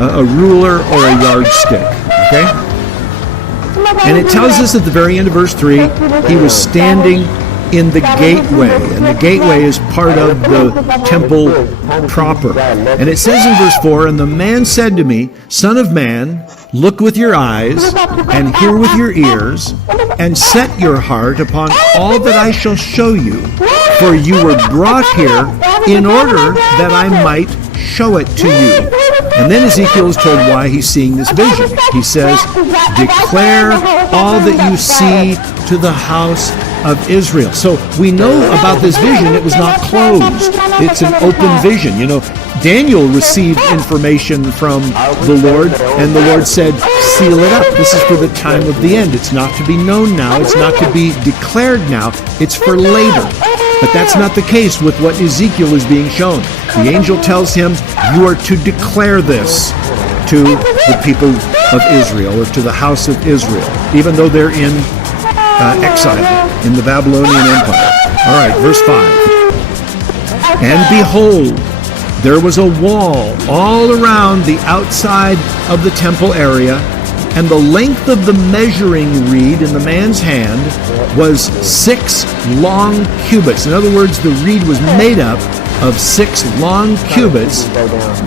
a ruler or a yardstick. Okay? And it tells us at the very end of verse 3, he was standing in the gateway, and the gateway is part of the temple proper. And it says in verse 4, and the man said to me, Son of man, look with your eyes, and hear with your ears, and set your heart upon all that I shall show you. For you were brought here in order that I might show it to you. And then Ezekiel is told why he's seeing this vision. He says, declare all that you see to the house of Israel. So we know about this vision. It was not closed. It's an open vision. You know, Daniel received information from the Lord, and the Lord said, seal it up. This is for the time of the end. It's not to be known now. It's not to be declared now. It's for later. But that's not the case with what Ezekiel is being shown. The angel tells him, you are to declare this to the people of Israel, or to the house of Israel, even though they're in exile in the Babylonian Empire. All right, verse 5. And behold, there was a wall all around the outside of the temple area, and the length of the measuring reed in the man's hand was 6 long cubits. In other words, the reed was made up of 6 long cubits.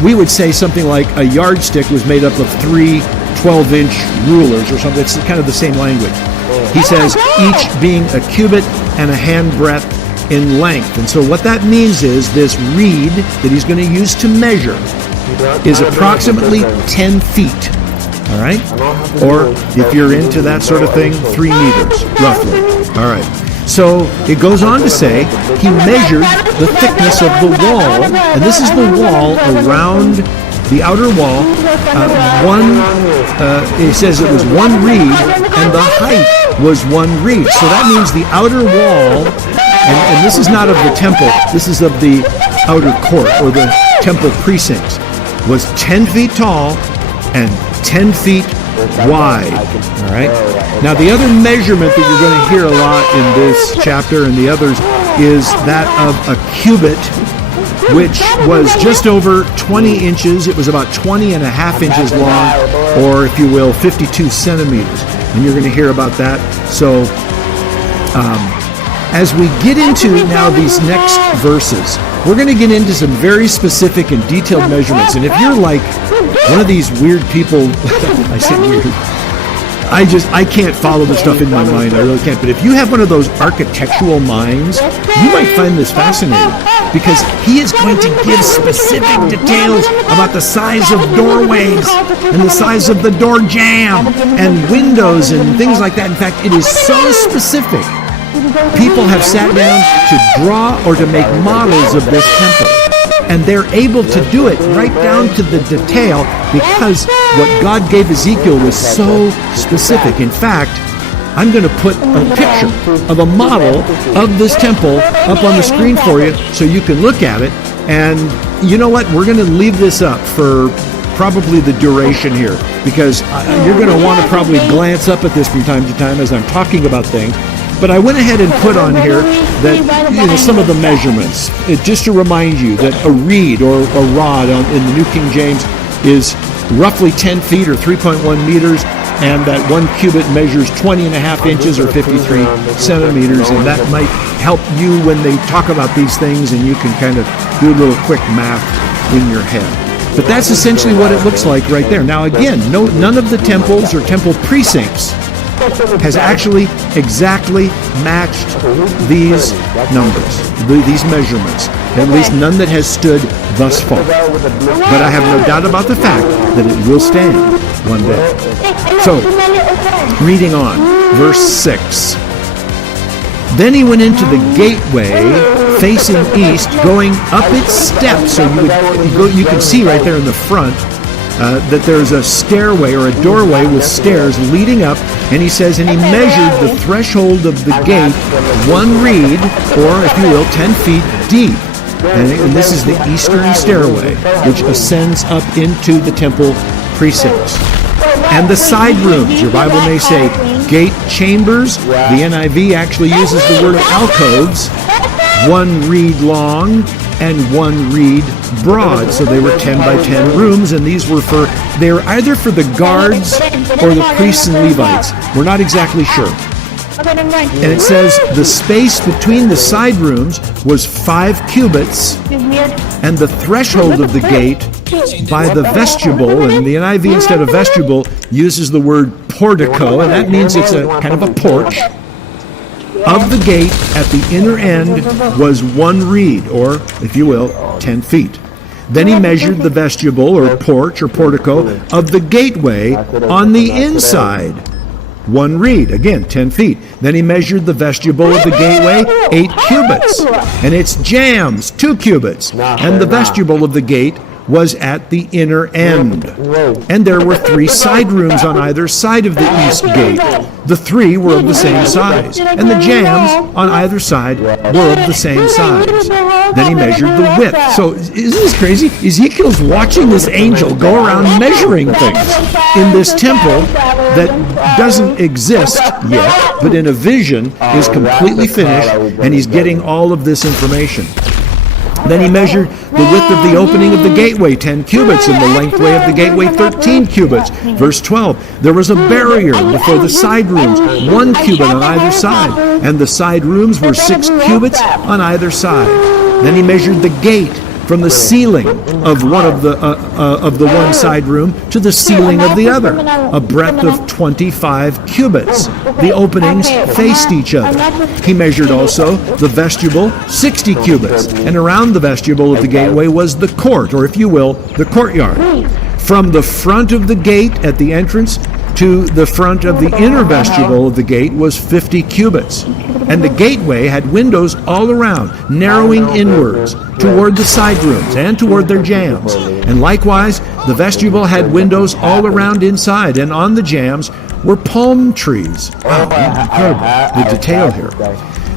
We would say something like a yardstick was made up of 3 12-inch rulers or something. It's kind of the same language. He says, each being a cubit and a handbreadth in length. And so what that means is this reed that he's going to use to measure is approximately 10 feet. All right? Or if you're into that sort of thing, 3 meters, roughly. All right. So it goes on to say he measured the thickness of the wall, and this is the wall around the outer wall. It says it was 1 reed, and the height was 1 reed. So that means the outer wall, and this is not of the temple, this is of the outer court or the temple precincts, was 10 feet tall and 10 feet wide. All right. Now the other measurement that you're going to hear a lot in this chapter and the others is that of a cubit, which was just over 20 inches. It was about 20 and a half inches long, or if you will, 52 centimeters. And you're going to hear about that. So as we get into now these next verses, we're going to get into some very specific and detailed measurements. And if you're like one of these weird people, I say weird, I can't follow the stuff in my mind. I really can't. But if you have one of those architectural minds, you might find this fascinating, because he is going to give specific details about the size of doorways and the size of the door jamb and windows and things like that. In fact, it is so specific. People have sat down to draw or to make models of this temple, and they're able to do it right down to the detail, because what God gave Ezekiel was so specific. In fact, I'm going to put a picture of a model of this temple up on the screen for you so you can look at it. And you know what? We're going to leave this up for probably the duration here, because you're going to want to probably glance up at this from time to time as I'm talking about things. But I went ahead and put on here that some of the measurements, just to remind you that a reed or a rod in the New King James is roughly 10 feet or 3.1 meters, and that 1 cubit measures 20 and a half inches or 53 centimeters, and that might help you when they talk about these things, and you can kind of do a little quick math in your head. But that's essentially what it looks like right there. Now again, none of the temples or temple precincts has actually exactly matched these numbers, these measurements, at least none that has stood thus far. But I have no doubt about the fact that it will stand one day. So, reading on, verse 6. Then he went into the gateway facing east, going up its steps. So you can see right there in the front that there's a stairway or a doorway with stairs leading up, and he says, and he measured the threshold of the gate 1 reed, or if you will, 10 feet deep. And this is the eastern stairway, which ascends up into the temple precincts. And the side rooms, your Bible may say gate chambers. The NIV actually uses the word alcoves, 1 reed long and 1 reed broad. So they were 10 by 10 rooms, and these were they were either for the guards or the priests and Levites. We're not exactly sure. And it says the space between the side rooms was 5 cubits, and the threshold of the gate by the vestibule, and the NIV instead of vestibule uses the word portico, and that means it's a kind of a porch, of the gate at the inner end was 1 reed, or, if you will, 10 feet. Then he measured the vestibule, or porch, or portico, of the gateway on the inside. 1 reed, again, 10 feet. Then he measured the vestibule of the gateway, 8 cubits, and its jambs, 2 cubits. And the vestibule of the gate was at the inner end. And there were 3 side rooms on either side of the east gate. The 3 were of the same size, and the jambs on either side were of the same size. Then he measured the width. So, isn't this crazy? Ezekiel's watching this angel go around measuring things in this temple that doesn't exist yet, but in a vision is completely finished, and he's getting all of this information. Then he measured the width of the opening of the gateway, 10 cubits, and the lengthway of the gateway, 13 cubits. Verse 12, there was a barrier before the side rooms, 1 cubit on either side, and the side rooms were 6 cubits on either side. Then he measured the gate from the ceiling of the one side room to the ceiling of the other, a breadth of 25 cubits. The openings faced each other. He measured also the vestibule, 60 cubits, and around the vestibule of the gateway was the court, or if you will, the courtyard. From the front of the gate at the entrance to the front of the inner vestibule of the gate was 50 cubits. And the gateway had windows all around, narrowing inwards toward the side rooms and toward their jambs. And likewise, the vestibule had windows all around inside, and on the jambs were palm trees. Wow, incredible, the detail here.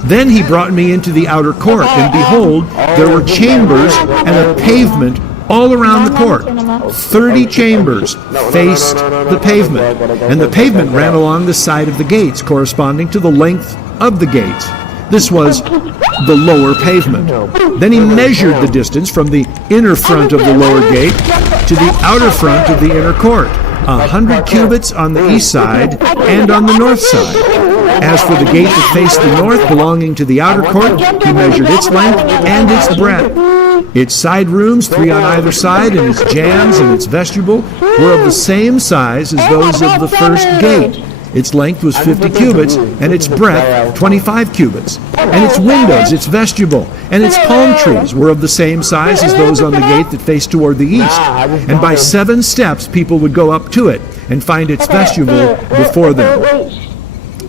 Then he brought me into the outer court, and behold, there were chambers and a pavement all around the court. 30 chambers faced the pavement, and the pavement ran along the side of the gates, corresponding to the length of the gates. This was the lower pavement. Then he measured the distance from the inner front of the lower gate to the outer front of the inner court, 100 cubits on the east side and on the north side. As for the gate that faced the north, belonging to the outer court, he measured its length and its breadth. Its side rooms, 3 on either side, and its jambs and its vestibule were of the same size as those of the first gate. Its length was 50 cubits, and its breadth 25 cubits. And its windows, its vestibule, and its palm trees were of the same size as those on the gate that faced toward the east. And by 7 steps people would go up to it and find its vestibule before them.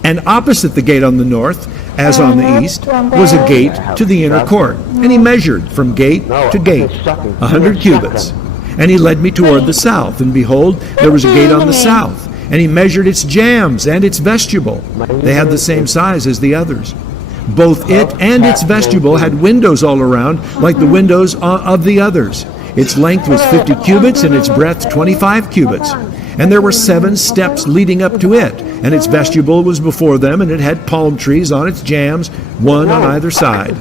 And opposite the gate on the north, as on the east, was a gate to the inner court. And he measured from gate to gate, 100 cubits. And he led me toward the south, and behold, there was a gate on the south. And he measured its jambs and its vestibule. They had the same size as the others. Both it and its vestibule had windows all around, like the windows of the others. Its length was 50 cubits, and its breadth 25 cubits. And there were 7 steps leading up to it, and its vestibule was before them, and it had palm trees on its jambs, 1 on either side.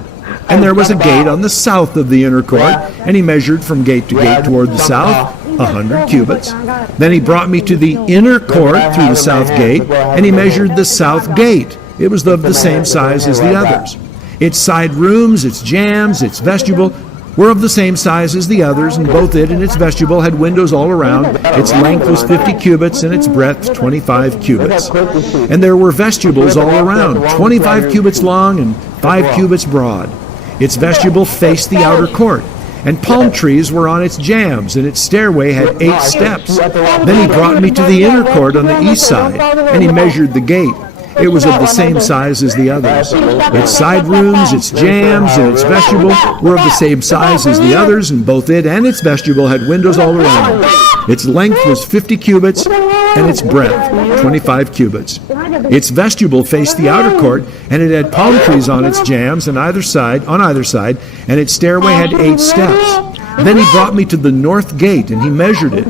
And there was a gate on the south of the inner court, and he measured from gate to gate toward the south, 100 cubits. Then he brought me to the inner court through the south gate, and he measured the south gate. It was of the same size as the others. Its side rooms, its jambs, its vestibule were of the same size as the others, and both it and its vestibule had windows all around. Its length was 50 cubits, and its breadth 25 cubits. And there were vestibules all around, 25 cubits long and 5 cubits broad. Its vestibule faced the outer court, and palm trees were on its jambs, and its stairway had 8 steps. Then he brought me to the inner court on the east side, and he measured the gate. It was of the same size as the others. Its side rooms, its jambs, and its vestibule were of the same size as the others, and both it and its vestibule had windows all around. Its length was 50 cubits, and its breadth 25 cubits. Its vestibule faced the outer court, and it had palm trees on its jambs on either side, and its stairway had 8 steps. Then he brought me to the north gate, and he measured it.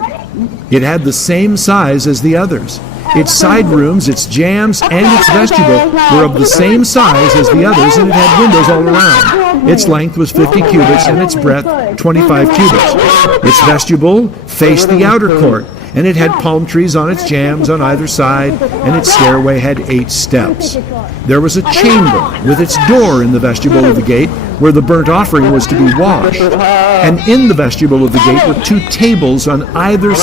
It had the same size as the others. Its side rooms, its jambs, and its vestibule were of the same size as the others, and it had windows all around. Its length was 50 cubits and its breadth 25 cubits. Its vestibule faced the outer court, and it had palm trees on its jambs on either side, and its stairway had 8 steps. There was a chamber with its door in the vestibule of the gate, where the burnt offering was to be washed. And in the vestibule of the gate were 2 tables on either